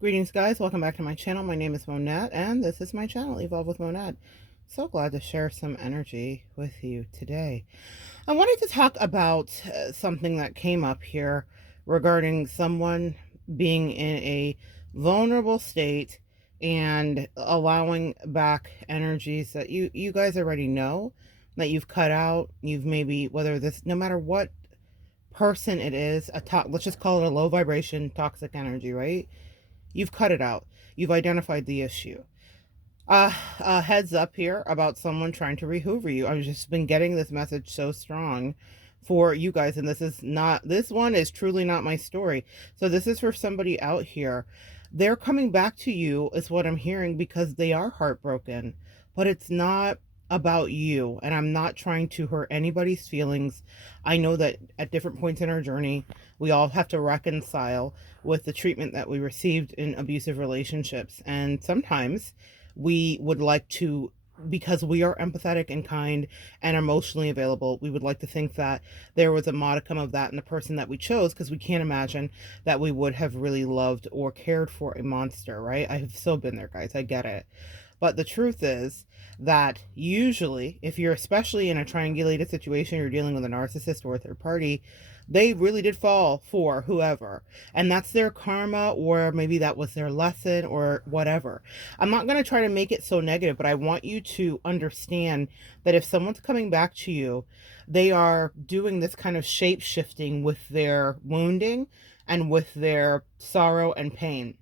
Greetings, guys. Welcome back to my channel. My name is Monette, and this is my channel, Evolve with Monette. So glad to share some energy with you today. I wanted to talk about something that came up here regarding someone being in a vulnerable state and allowing back energies that you guys already know that you've cut out. You've maybe, whether this, no matter what person it is, let's just call it a low vibration toxic energy, right? You've cut it out. You've identified the issue. Heads up here about someone trying to rehoover you. I've just been getting this message so strong for you guys, and this one is truly not my story. So this is for somebody out here. They're coming back to you, is what I'm hearing, because they are heartbroken, but it's not about you. And I'm not trying to hurt anybody's feelings. I know that at different points in our journey, we all have to reconcile with the treatment that we received in abusive relationships. And sometimes we would like to, because we are empathetic and kind and emotionally available, we would like to think that there was a modicum of that in the person that we chose, because we can't imagine that we would have really loved or cared for a monster, right? I have so been there, guys. I get it. But the truth is that usually, if you're especially in a triangulated situation, you're dealing with a narcissist or a third party, they really did fall for whoever. And that's their karma, or maybe that was their lesson, or whatever. I'm not going to try to make it so negative, but I want you to understand that if someone's coming back to you, they are doing this kind of shape shifting with their wounding and with their sorrow and pain.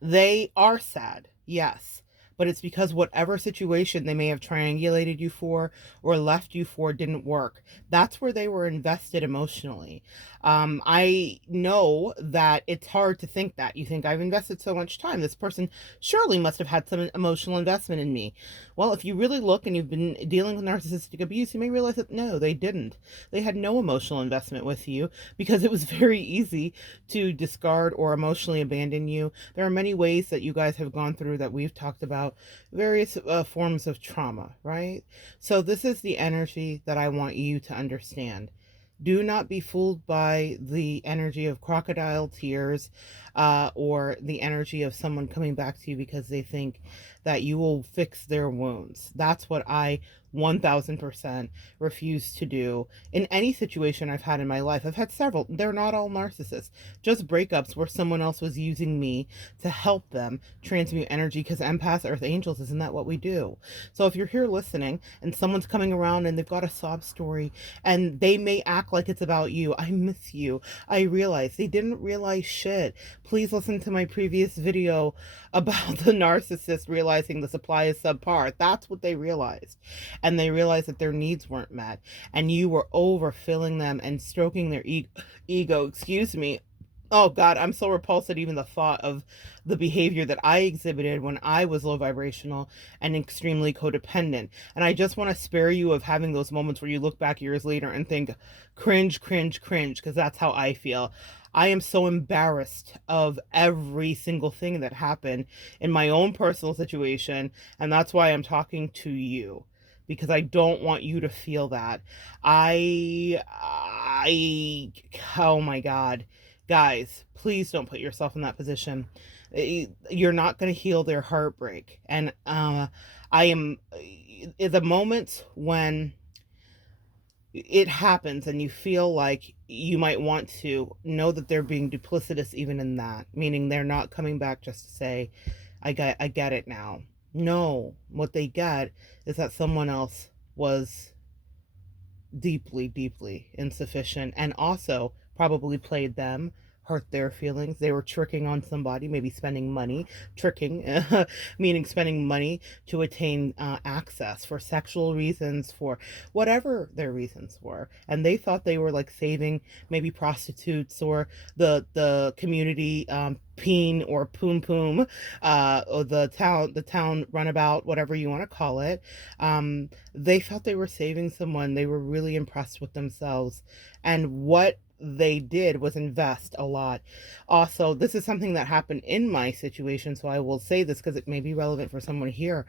They are sad, yes, but it's because whatever situation they may have triangulated you for or left you for didn't work. That's where they were invested emotionally. I know that it's hard to think that. You think, I've invested so much time. This person surely must have had some emotional investment in me. Well, if you really look and you've been dealing with narcissistic abuse, you may realize that no, they didn't. They had no emotional investment with you, because it was very easy to discard or emotionally abandon you. There are many ways that you guys have gone through that we've talked about, various forms of trauma, right? So this is the energy that I want you to understand. Do not be fooled by the energy of crocodile tears, or the energy of someone coming back to you because they think that you will fix their wounds. That's what I 1000% refuse to do in any situation I've had in my life. I've had several. They're not all narcissists, just breakups where someone else was using me to help them transmute energy, because empaths, earth angels, isn't that what we do? So if you're here listening and someone's coming around and they've got a sob story and they may act like it's about you, I miss you, I realize they didn't realize shit. Please listen to my previous video about the narcissist realizing the supply is subpar. That's what they realized. And they realized that their needs weren't met, and you were overfilling them and stroking their ego, excuse me. Oh God, I'm so repulsed at even the thought of the behavior that I exhibited when I was low vibrational and extremely codependent. And I just want to spare you of having those moments where you look back years later and think, cringe, cringe, cringe, because that's how I feel. I am so embarrassed of every single thing that happened in my own personal situation, and that's why I'm talking to you, because I don't want you to feel that. Oh my God. Guys, please don't put yourself in that position. You're not going to heal their heartbreak. And I am, the moments when it happens and you feel like you might want to know that they're being duplicitous even in that, meaning they're not coming back just to say, I get it now. No, what they get is that someone else was deeply, deeply insufficient, and also probably played them, hurt their feelings. They were tricking on somebody, maybe spending money, tricking, meaning spending money to attain access for sexual reasons, for whatever their reasons were. And they thought they were like saving maybe prostitutes or the community peen or poom poom, or the town runabout, whatever you want to call it. They felt they were saving someone. They were really impressed with themselves, and what they did was invest a lot. Also, this is something that happened in my situation, so I will say this because it may be relevant for someone here.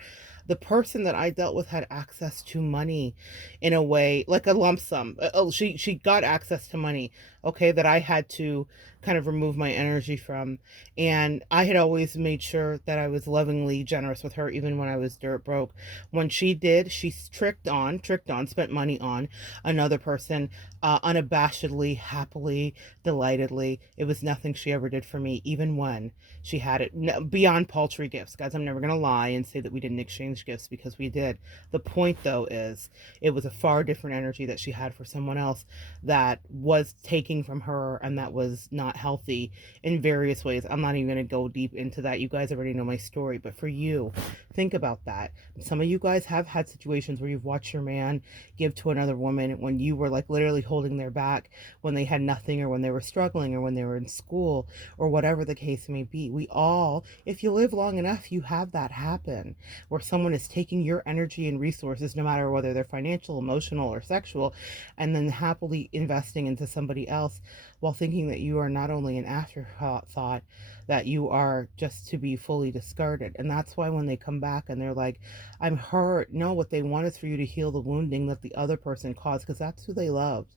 The person that I dealt with had access to money in a way, like a lump sum. Oh, she got access to money, okay, that I had to kind of remove my energy from. And I had always made sure that I was lovingly generous with her, even when I was dirt broke. When she did, she tricked on, spent money on another person, unabashedly, happily, delightedly. It was nothing she ever did for me, even when she had it. Beyond paltry gifts. Guys, I'm never going to lie and say that we didn't exchange gifts, because we did. The point, though, is it was a far different energy that she had for someone else that was taking from her, and that was not healthy in various ways. I'm not even going to go deep into that. You guys already know my story. But for you, think about that. Some of you guys have had situations where you've watched your man give to another woman when you were like literally holding their back, when they had nothing, or when they were struggling, or when they were in school, or whatever the case may be. We all, if you live long enough, you have that happen, where someone is taking your energy and resources, no matter whether they're financial, emotional, or sexual, and then happily investing into somebody else, while thinking that you are not only an afterthought, that you are just to be fully discarded. And that's why when they come back and they're like, I'm hurt, no, what they want is for you to heal the wounding that the other person caused, because that's who they loved.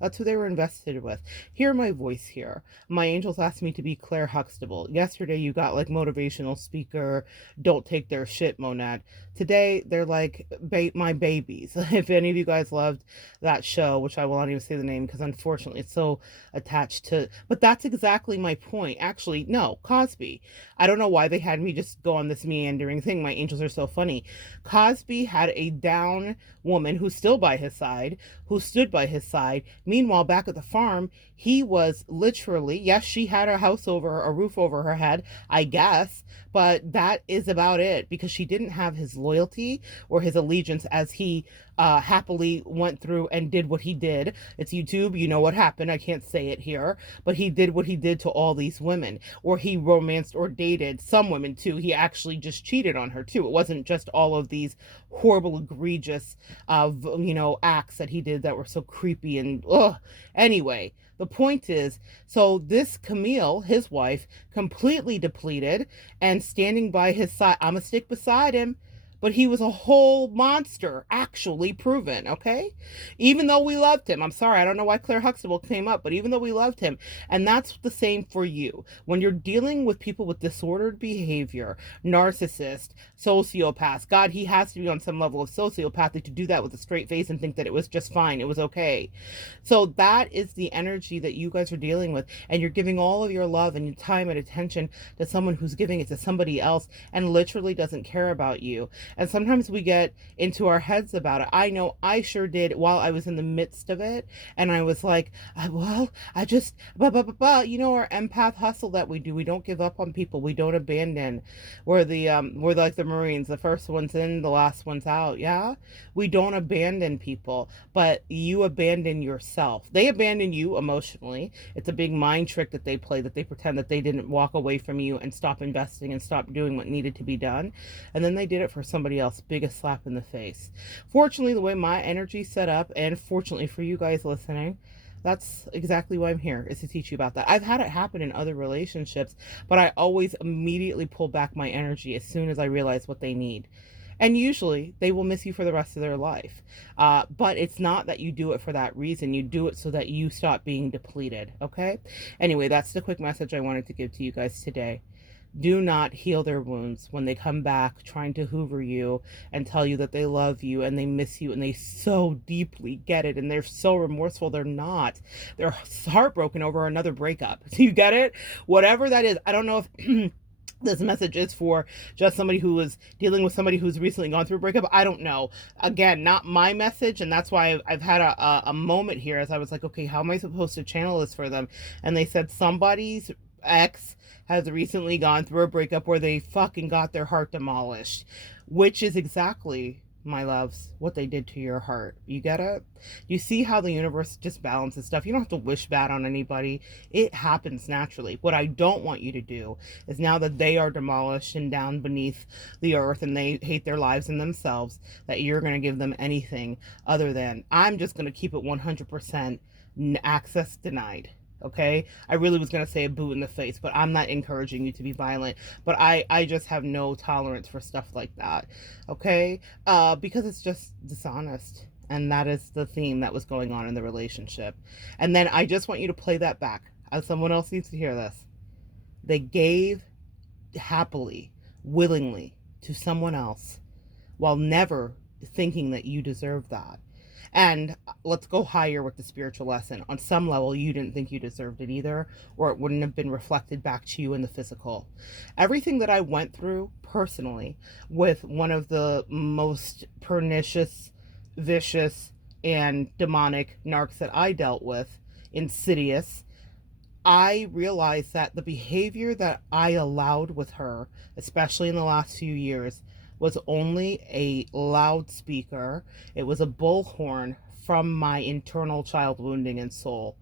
That's who they were invested with. Hear my voice here. My angels asked me to be Claire Huxtable. Yesterday you got like motivational speaker, don't take their shit, Monette. Today they're like my babies. If any of you guys loved that show, which I will not even say the name because unfortunately it's so attached to, but that's exactly my point. Actually, no, Cosby. I don't know why they had me just go on this meandering thing. My angels are so funny. Cosby had a down woman who's still by his side, who stood by his side. Meanwhile, back at the farm, he was literally, yes, she had a roof over her head, I guess, but that is about it, because she didn't have his loyalty or his allegiance as he happily went through and did what he did. It's YouTube, you know what happened. I can't say it here, but he did what he did to all these women, or he romanced or dated some women too. He actually just cheated on her too. It wasn't just all of these horrible, egregious, acts that he did that were so creepy and ugh. Anyway, the point is, so this Camille, his wife, completely depleted and standing by his side. I'm a stick beside him. But he was a whole monster, actually proven, okay? Even though we loved him. I'm sorry, I don't know why Claire Huxtable came up, but even though we loved him. And that's the same for you. When you're dealing with people with disordered behavior, narcissist, sociopaths, God, he has to be on some level of sociopathy to do that with a straight face and think that it was just fine, it was okay. So that is the energy that you guys are dealing with. And you're giving all of your love and your time and attention to someone who's giving it to somebody else and literally doesn't care about you. And sometimes we get into our heads about it. I know I sure did while I was in the midst of it. And I was like, well, I just, our empath hustle that we do. We don't give up on people. We don't abandon. We're like the Marines. The first one's in, the last one's out. Yeah. We don't abandon people, but you abandon yourself. They abandon you emotionally. It's a big mind trick that they play, that they pretend that they didn't walk away from you and stop investing and stop doing what needed to be done. And then they did it for somebody else. Biggest slap in the face. Fortunately, the way my energy's set up, and fortunately for you guys listening, that's exactly why I'm here, is to teach you about that. I've had it happen in other relationships, but I always immediately pull back my energy as soon as I realize what they need. And usually they will miss you for the rest of their life. But it's not that you do it for that reason. You do it so that you stop being depleted, okay? Anyway, that's the quick message I wanted to give to you guys today. Do not heal their wounds when they come back trying to hoover you and tell you that they love you and they miss you and they so deeply get it and they're so remorseful. They're not. They're heartbroken over another breakup. Do you get it? Whatever that is. I don't know if this message is for just somebody who is dealing with somebody who's recently gone through a breakup. I don't know. Again, not my message. And that's why I've had a moment here as I was like, okay, how am I supposed to channel this for them? And they said somebody's ex has recently gone through a breakup where they fucking got their heart demolished, which is exactly, my loves, what they did to your heart. You get it? You see how the universe just balances stuff. You don't have to wish bad on anybody. It happens naturally. What I don't want you to do is, now that they are demolished and down beneath the earth and they hate their lives and themselves, that you're going to give them anything other than, I'm just going to keep it 100% access denied. Okay, I really was going to say a boot in the face, but I'm not encouraging you to be violent. But I just have no tolerance for stuff like that. Okay, because it's just dishonest. And that is the theme that was going on in the relationship. And then I just want you to play that back. Someone else needs to hear this. They gave happily, willingly to someone else while never thinking that you deserve that. And let's go higher with the spiritual lesson. On some level, you didn't think you deserved it either, or it wouldn't have been reflected back to you in the physical. Everything that I went through personally with one of the most pernicious, vicious, and demonic narcs that I dealt with, insidious, I realized that the behavior that I allowed with her, especially in the last few years, was only a loudspeaker. It was a bullhorn from my internal child wounding and soul.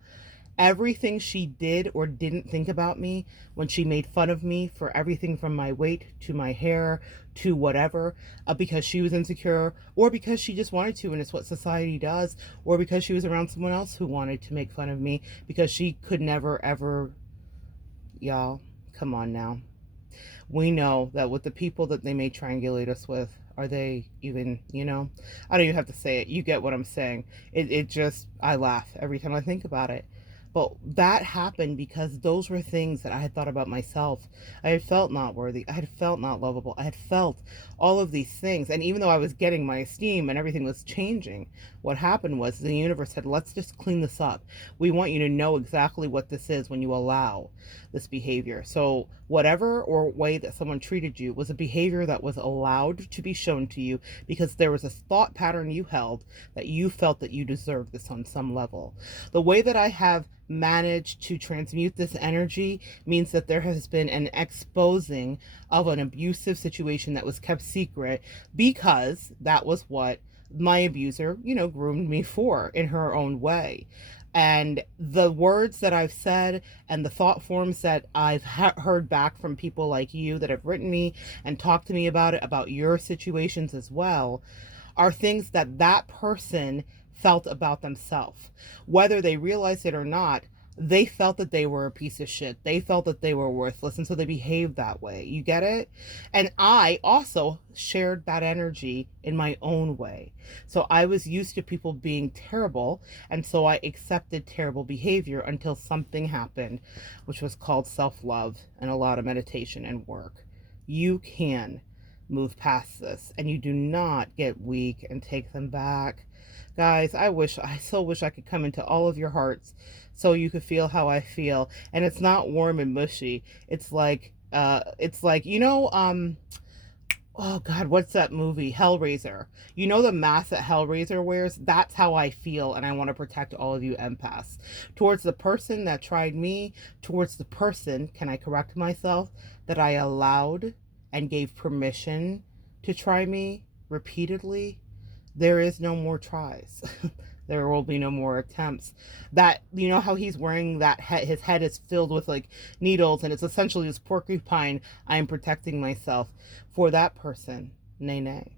Everything she did or didn't think about me when she made fun of me for everything from my weight to my hair to whatever, because she was insecure, or because she just wanted to and it's what society does, or because she was around someone else who wanted to make fun of me because she could never ever. Y'all, come on now. We know that with the people that they may triangulate us with, are they even, I don't even have to say it. You get what I'm saying. It just, I laugh every time I think about it. But that happened because those were things that I had thought about myself. I had felt not worthy. I had felt not lovable. I had felt all of these things. And even though I was getting my esteem and everything was changing, what happened was the universe said, let's just clean this up. We want you to know exactly what this is when you allow this behavior. So whatever or way that someone treated you was a behavior that was allowed to be shown to you because there was a thought pattern you held that you felt that you deserved this on some level. The way that I have managed to transmute this energy means that there has been an exposing of an abusive situation that was kept secret because that was what my abuser, groomed me for in her own way. And the words that I've said and the thought forms that I've heard back from people like you that have written me and talked to me about it, about your situations as well, are things that that person felt about themselves. Whether they realized it or not, they felt that they were a piece of shit. They felt that they were worthless, and so they behaved that way. You get it? And I also shared that energy in my own way. So I was used to people being terrible, and so I accepted terrible behavior until something happened, which was called self-love and a lot of meditation and work. You can move past this, and you do not get weak and take them back. Guys, I so wish I could come into all of your hearts so you could feel how I feel. And it's not warm and mushy. It's like, oh God, what's that movie? Hellraiser. You know the mask that Hellraiser wears? That's how I feel, and I want to protect all of you empaths. Towards the person that tried me, towards the person, can I correct myself, that I allowed and gave permission to try me repeatedly, there is no more tries. There will be no more attempts. That, how he's wearing that his head is filled with like needles and it's essentially this porcupine. I am protecting myself for that person. Nay, nay.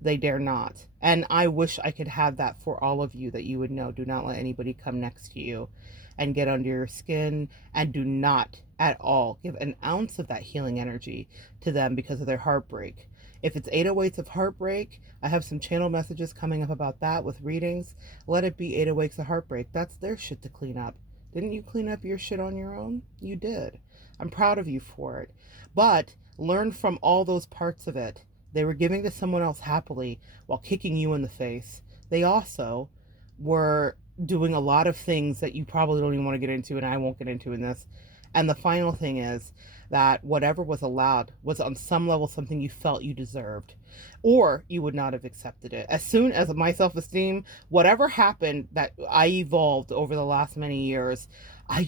They dare not. And I wish I could have that for all of you, that you would know. Do not let anybody come next to you and get under your skin, and do not at all give an ounce of that healing energy to them because of their heartbreak. If it's 808s of heartbreak, I have some channel messages coming up about that with readings. Let it be 808s of heartbreak. That's their shit to clean up. Didn't you clean up your shit on your own? You did. I'm proud of you for it. But learn from all those parts of it. They were giving to someone else happily while kicking you in the face. They also were doing a lot of things that you probably don't even want to get into, and I won't get into in this. And the final thing is that whatever was allowed was on some level something you felt you deserved, or you would not have accepted it. As soon as my self-esteem, whatever happened that I evolved over the last many years, I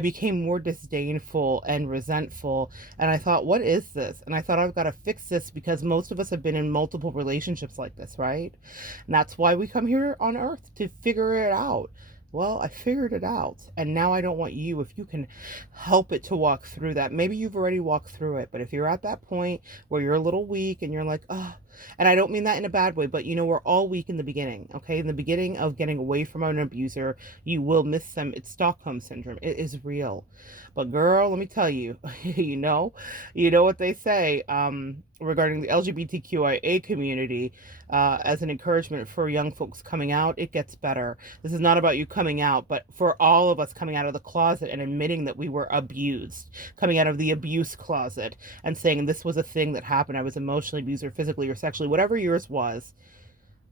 became more disdainful and resentful. And I thought, what is this? And I thought, I've got to fix this, because most of us have been in multiple relationships like this, right? And that's why we come here on earth, to figure it out. Well, I figured it out, and now I don't want you, if you can help it, to walk through that. Maybe you've already walked through it, but if you're at that point where you're a little weak and you're like, oh, And I don't mean that in a bad way, but you know, we're all weak in the beginning, okay? In the beginning of getting away from an abuser, you will miss them. It's Stockholm syndrome. It is real. But girl, let me tell you, you know what they say regarding the LGBTQIA community, as an encouragement for young folks coming out, it gets better. This is not about you coming out, but for all of us coming out of the closet and admitting that we were abused, coming out of the abuse closet and saying this was a thing that happened. I was emotionally abused or physically or sexually, whatever yours was.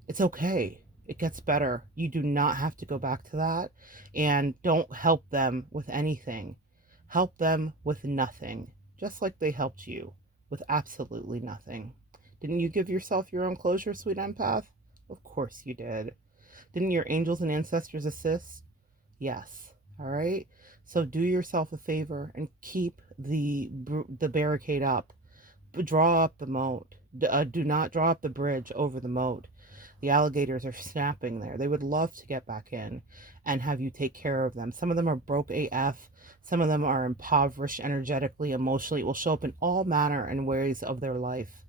It's okay. It gets better. You do not have to go back to that. And don't help them with anything. Help them with nothing, just like they helped you with absolutely nothing. Didn't you give yourself your own closure, sweet empath? Of course you did. Didn't your angels and ancestors assist? Yes. All right. So do yourself a favor and keep the barricade up. Draw up the moat. Do not draw up the bridge over the moat. The alligators are snapping there. They would love to get back in and have you take care of them. Some of them are broke AF. Some of them are impoverished energetically, emotionally. It will show up in all manner and ways of their life.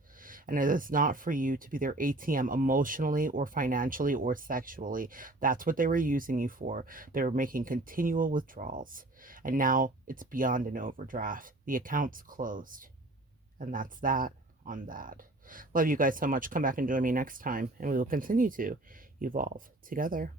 And it is not for you to be their ATM emotionally or financially or sexually. That's what they were using you for. They were making continual withdrawals. And now it's beyond an overdraft. The account's closed. And that's that on that. Love you guys so much. Come back and join me next time, and we will continue to evolve together.